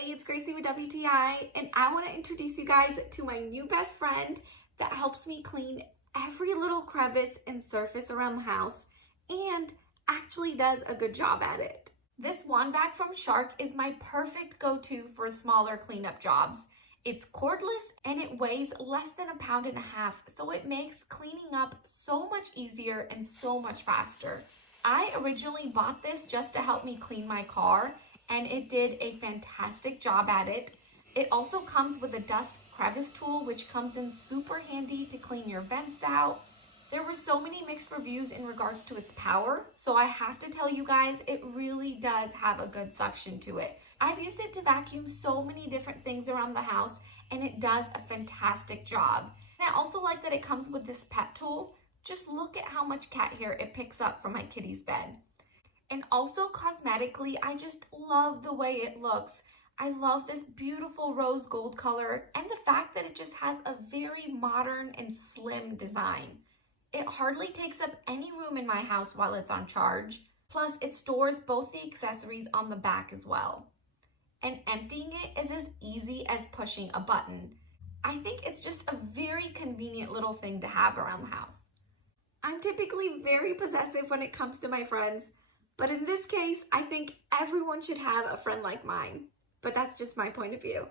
Hey, it's Gracie with WTI, and I want to introduce you guys to my new best friend that helps me clean every little crevice and surface around the house and actually does a good job at it. This wand vac from Shark is my perfect go-to for smaller cleanup jobs. It's cordless and it weighs less than 1.5 pounds, so it makes cleaning up so much easier and so much faster. I originally bought this just to help me clean my car, and it did a fantastic job at it. It also comes with a dust crevice tool, which comes in super handy to clean your vents out. There were so many mixed reviews in regards to its power, so I have to tell you guys, it really does have a good suction to it. I've used it to vacuum so many different things around the house, and it does a fantastic job. And I also like that it comes with this pet tool. Just look at how much cat hair it picks up from my kitty's bed. And also cosmetically, I just love the way it looks. I love this beautiful rose gold color and the fact that it just has a very modern and slim design. It hardly takes up any room in my house while it's on charge. Plus, it stores both the accessories on the back as well. And emptying it is as easy as pushing a button. I think it's just a very convenient little thing to have around the house. I'm typically very possessive when it comes to my friends, but in this case, I think everyone should have a friend like mine. But that's just my point of view.